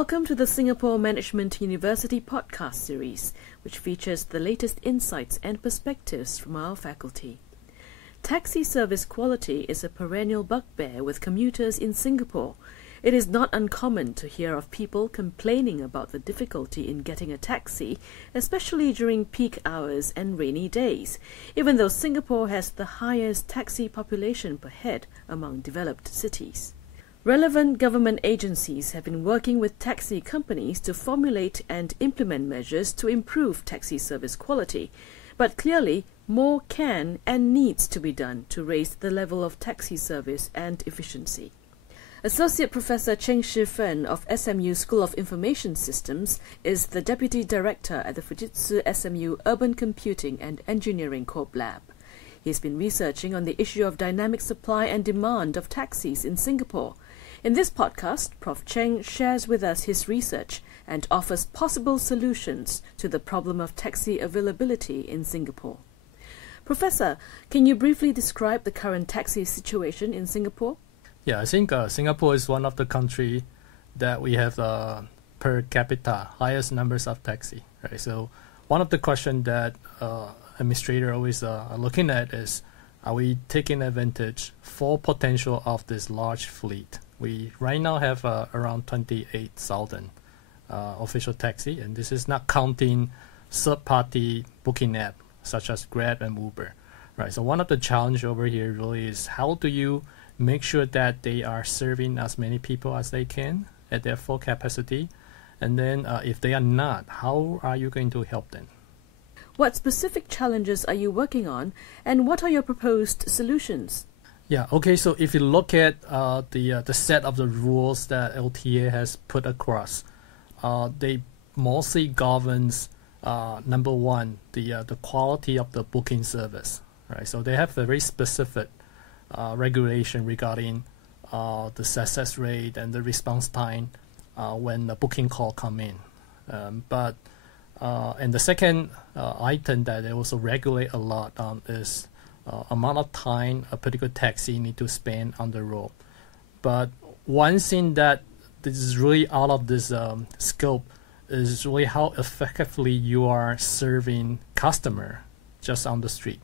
Welcome to the Singapore Management University podcast series, which features the latest insights and perspectives from our faculty. Taxi service quality is a perennial bugbear with commuters in Singapore. It is not uncommon to hear of people complaining about the difficulty in getting a taxi, especially during peak hours and rainy days, even though Singapore has the highest taxi population per head among developed cities. Relevant government agencies have been working with taxi companies to formulate and implement measures to improve taxi service quality, but clearly more can and needs to be done to raise the level of taxi service and efficiency. Associate Professor Cheng Shi Fen of SMU School of Information Systems is the Deputy Director at the Fujitsu SMU Urban Computing and Engineering Corp Lab. He's been researching on the issue of dynamic supply and demand of taxis in Singapore. In this podcast, Prof. Cheng shares with us his research and offers possible solutions to the problem of taxi availability in Singapore. Professor, can you briefly describe the current taxi situation in Singapore? Yeah, I think Singapore is one of the countries that we have per capita highest numbers of taxi. Right. So one of the questions that administrators always are looking at is, are we taking advantage full potential of this large fleet? We right now have around 28,000 official taxi, and this is not counting third-party booking app such as Grab and Uber. Right. So one of the challenge over here really is, how do you make sure that they are serving as many people as they can at their full capacity? And then if they are not, how are you going to help them? What specific challenges are you working on, and what are your proposed solutions? Yeah, okay, so if you look at the set of the rules that LTA has put across, they mostly governs, number one, the quality of the booking service, right? So they have a very specific regulation regarding the success rate and the response time when the booking call come in. And the second item that they also regulate a lot on is amount of time a particular taxi need to spend on the road. But one thing that is really out of this scope is really how effectively you are serving customer just on the street.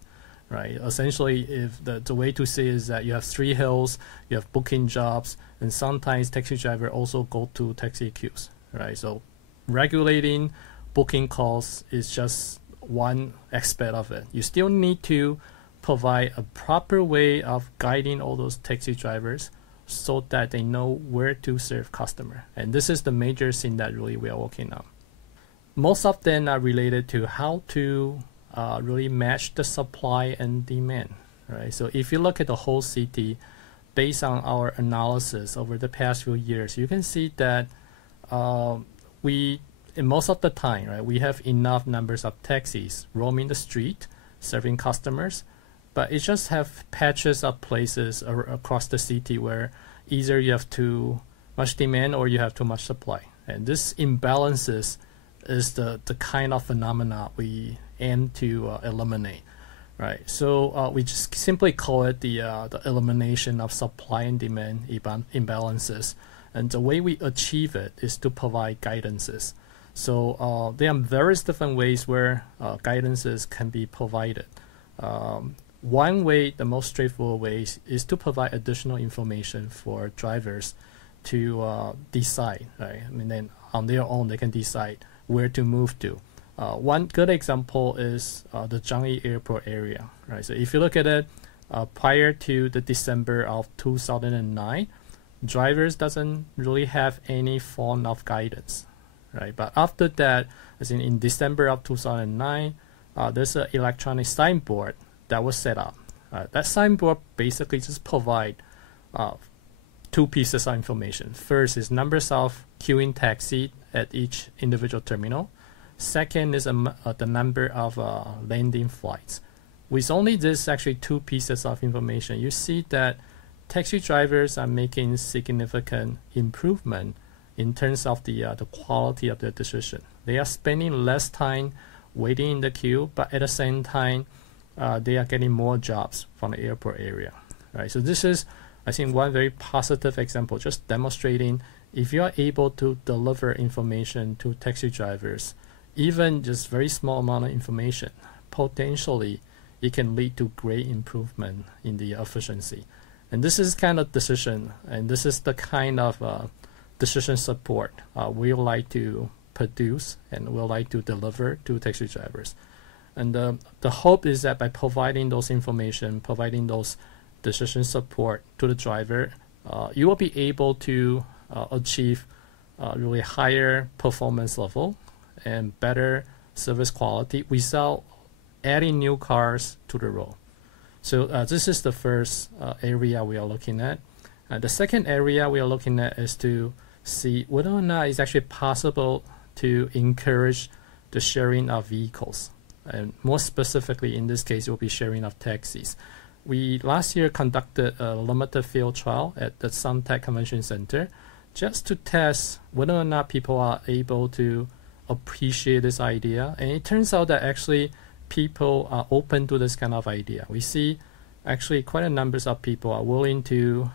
Right. Essentially, if the way to say is that you have three hills, you have booking jobs, and sometimes taxi driver also go to taxi queues. Right. So regulating booking calls is just one aspect of it. You still need to provide a proper way of guiding all those taxi drivers so that they know where to serve customer. And this is the major thing that really we are working on. Most of them are related to how to really match the supply and demand, right? So if you look at the whole city, based on our analysis over the past few years, you can see that in most of the time, right, we have enough numbers of taxis roaming the street, serving customers, but it just have patches of places across the city where either you have too much demand or you have too much supply. And this imbalances is the kind of phenomena we aim to eliminate, right? So we just simply call it the elimination of supply and demand imbalances. And the way we achieve it is to provide guidances. So there are various different ways where guidances can be provided. One way, the most straightforward way, is to provide additional information for drivers to decide, right? I mean, then on their own, they can decide where to move to. One good example is the Changi Airport area, right? So if you look at it, prior to the December of 2009, drivers doesn't really have any form of guidance, right? But after that, as in December of 2009, there's an electronic signboard that was set up. That signboard basically just provide two pieces of information. First is numbers of queuing taxi at each individual terminal. Second is the number of landing flights. With only this actually two pieces of information, you see that taxi drivers are making significant improvement in terms of the quality of their decision. They are spending less time waiting in the queue, but at the same time, they are getting more jobs from the airport area. Right. So this is, I think, one very positive example, just demonstrating if you are able to deliver information to taxi drivers, even just very small amount of information, potentially it can lead to great improvement in the efficiency. And this is kind of decision, and this is the kind of decision support we would like to produce and we would like to deliver to taxi drivers. And the hope is that by providing those information, providing those decision support to the driver, you will be able to achieve really higher performance level and better service quality without adding new cars to the road. So this is the first area we are looking at. The second area we are looking at is to see whether or not it's actually possible to encourage the sharing of vehicles. And more specifically, in this case, it will be sharing of taxis. We last year conducted a limited field trial at the Suntec Convention Center just to test whether or not people are able to appreciate this idea. And it turns out that actually people are open to this kind of idea. We see actually quite a number of people are willing to,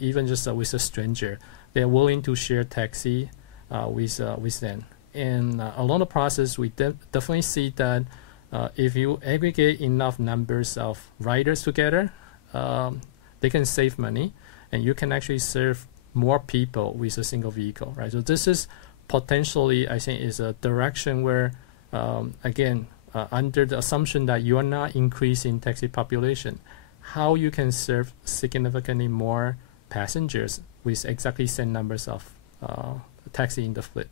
even just with a stranger, they're willing to share taxi with them. And along the process, we definitely see that if you aggregate enough numbers of riders together, they can save money, and you can actually serve more people with a single vehicle, right? So this is potentially, I think, is a direction where, again, under the assumption that you are not increasing taxi population, how you can serve significantly more passengers with exactly same numbers of taxi in the fleet.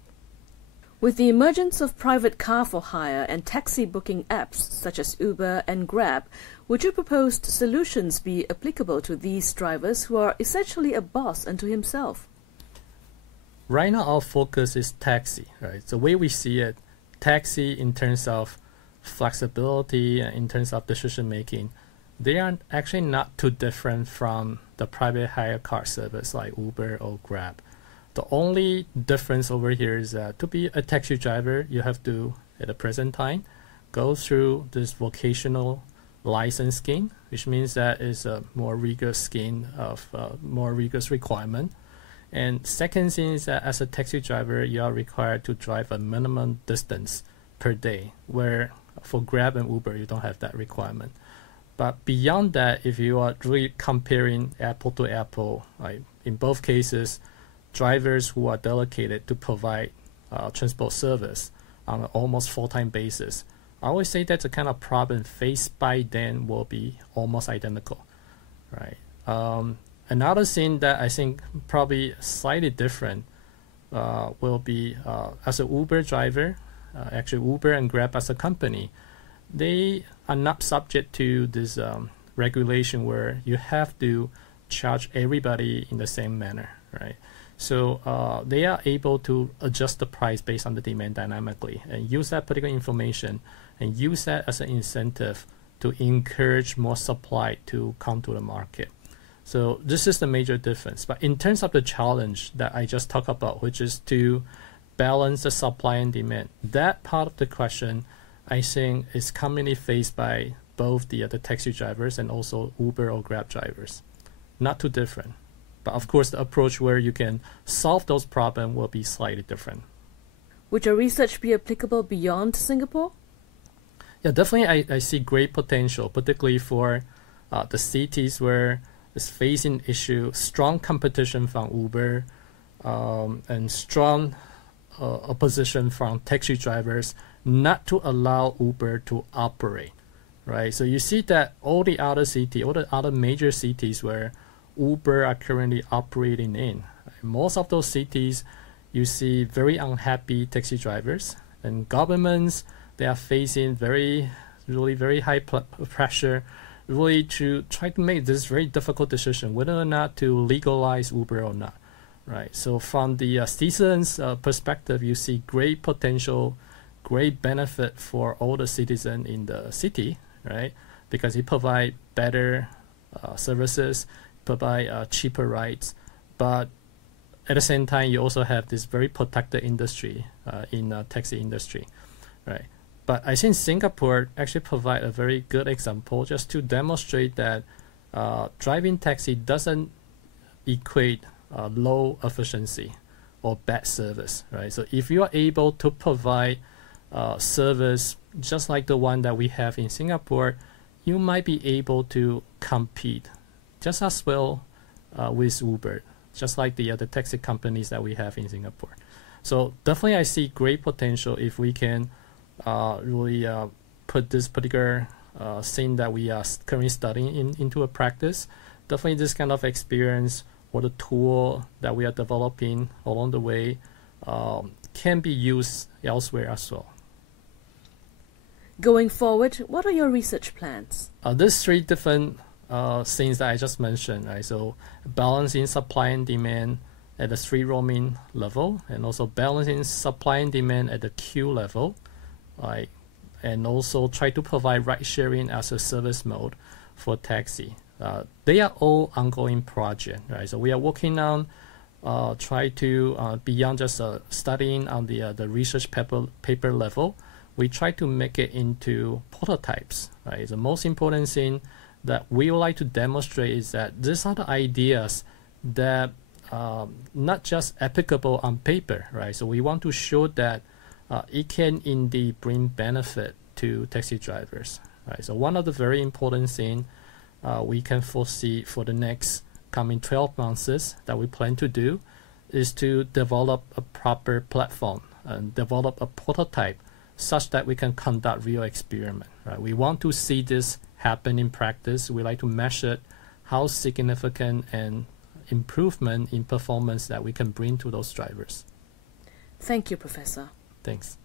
With the emergence of private car for hire and taxi booking apps such as Uber and Grab, would your proposed solutions be applicable to these drivers who are essentially a boss unto himself? Right now, our focus is taxi, right? The way we see it, taxi in terms of flexibility, in terms of decision making, they are actually not too different from the private hire car service like Uber or Grab. The only difference over here is that to be a taxi driver, you have to, at the present time, go through this vocational license scheme, which means that is a more rigorous scheme of more rigorous requirement. And second thing is that as a taxi driver, you are required to drive a minimum distance per day, where for Grab and Uber, you don't have that requirement. But beyond that, if you are really comparing apple to apple, like in both cases, drivers who are dedicated to provide transport service on an almost full-time basis, I always say that the kind of problem faced by them will be almost identical, right? Another thing that I think probably slightly different will be as an Uber driver, actually Uber and Grab as a company, they are not subject to this regulation where you have to charge everybody in the same manner, right? So they are able to adjust the price based on the demand dynamically and use that particular information and use that as an incentive to encourage more supply to come to the market. So this is the major difference. But in terms of the challenge that I just talked about, which is to balance the supply and demand, that part of the question, I think, is commonly faced by both the taxi drivers and also Uber or Grab drivers. Not too different. But of course, the approach where you can solve those problems will be slightly different. Would your research be applicable beyond Singapore? Yeah, definitely I see great potential, particularly for the cities where it's facing issue, strong competition from Uber, and strong opposition from taxi drivers not to allow Uber to operate, right? So you see that all the other major cities where Uber are currently operating in, most of those cities, you see very unhappy taxi drivers, and governments, they are facing really very high pressure, really to try to make this very difficult decision whether or not to legalize Uber or not, right? So from the citizens' perspective, you see great potential, great benefit for all the citizens in the city, right? Because it provide better services, provide cheaper rides, but at the same time, you also have this very protected industry in the taxi industry, right? But I think Singapore actually provide a very good example just to demonstrate that driving taxi doesn't equate low efficiency or bad service, right? So if you are able to provide service just like the one that we have in Singapore, you might be able to compete just as well with Uber, just like the other taxi companies that we have in Singapore. So definitely I see great potential if we can really put this particular thing that we are currently studying into a practice. Definitely this kind of experience or the tool that we are developing along the way can be used elsewhere as well. Going forward, what are your research plans? There's three different things that I just mentioned, right? So balancing supply and demand at the street roaming level, and also balancing supply and demand at the queue level, right? And also try to provide ride sharing as a service mode for taxi. They are all ongoing projects, right? So we are working on try to beyond just studying on the research paper level. We try to make it into prototypes, right? The most important thing that we would like to demonstrate is that these are the ideas that not just applicable on paper, right? So we want to show that it can indeed bring benefit to taxi drivers, right? So one of the very important things we can foresee for the next coming 12 months that we plan to do is to develop a proper platform and develop a prototype such that we can conduct real experiment, right? We want to see this happen in practice. We like to measure how significant an improvement in performance that we can bring to those drivers. Thank you, Professor. Thanks.